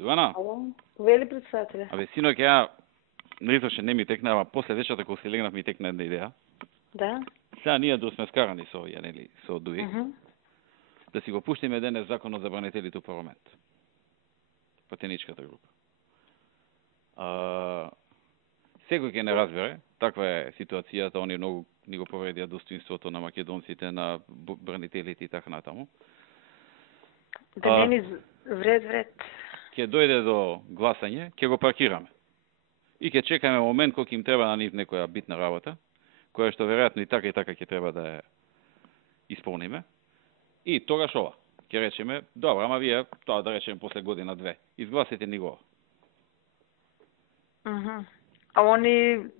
Силвана? Ало, вели председателя. Абе, синоќ, ја наизаше не ми текна, ама после вечерта кога се легнав ми текна една идеја. Да. Сега ние да сме скарани со овие, нели, со дуи. Да си го пуштиме денес законот за бранителите у парламент. Патеничката група. Секој ќе не разбере, таква е ситуацијата, они многу ни го повредија достоинството на македонците, на бранителите и така натаму. Да не ни вред. Ќе дојде до гласање, ќе го паркираме. И ќе чекаме момент кога им треба на нив некоја битна работа, која што веројатно и така ќе треба да ја исполниме. И тогаш ова, ќе речеме, добро, ама вие, тоа да речеме после година-две, изгласете ни го. А они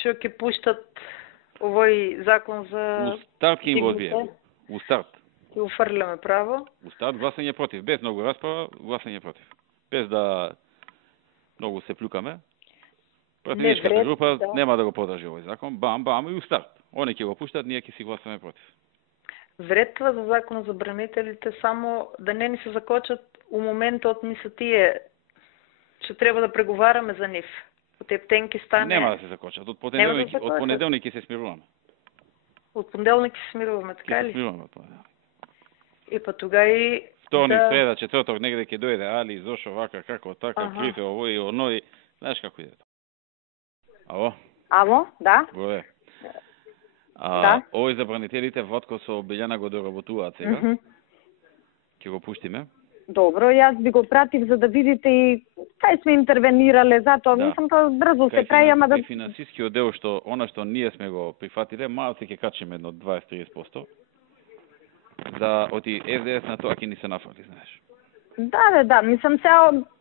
што ќе пуштат овој закон за... У старт ќе им го одбиеме. У старт. Ќе уфрлиме право. У старт гласање против, без многу расправа, гласање против. Без да многу се плюкаме. Пратеничката група нема да го подржи овој закон, бам, и у старт. Они ќе го пуштат, ние ќе си гласаме против. Вредства за законот за бранителите само да не ни се закочат у моментот мисля тие што треба да преговараме за нив. Од ептенки стане... Нема да се закочат. Од понеделник ќе се смируваме. Од понеделник ќе се смируваме, така ли? Ќе се смируваме од понеделник. И па тога и... Вторник, среда, четврток, негде ќе дојде, али, зошо, вака, како, така, крифе, овој и оној. Знаеш како иде тоа? Ало? Ало, да. Горе. Да. Овој за бранителите Ватко со Билјана го доработуваат сега. Ќе го пуштиме. Добро, јас би го пратив за да видите и кај сме интервенирале, затоа мислам тоа брзо се прави, ама да... Кај финансискиот дел што она што ние сме го прифатиле, малце ќе качиме едно 20-30%. Да оти СДС на тоа ќе ни се нафати, знаеш. Да, мислам сега